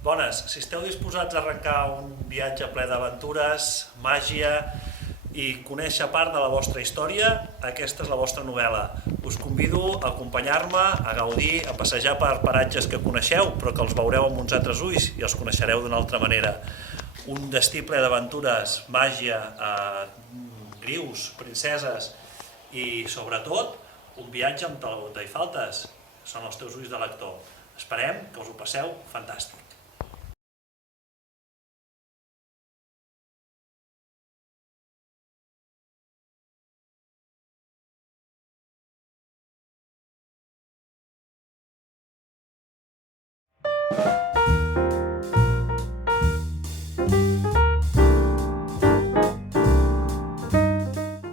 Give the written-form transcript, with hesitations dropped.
Bones, si esteu disposats a arrencar un viatge ple d'aventures, màgia i conèixer part de la vostra història, aquesta és la vostra novel·la. Us convido a acompanyar-me, a gaudir, a passejar per paratges que coneixeu, però que els veureu amb uns altres ulls i els coneixereu d'una altra manera. Un destí ple d'aventures, màgia, grius, princeses i, sobretot, un viatge amb tot i faltes. Són els teus ulls de lector. Esperem que us ho passeu fantàstic.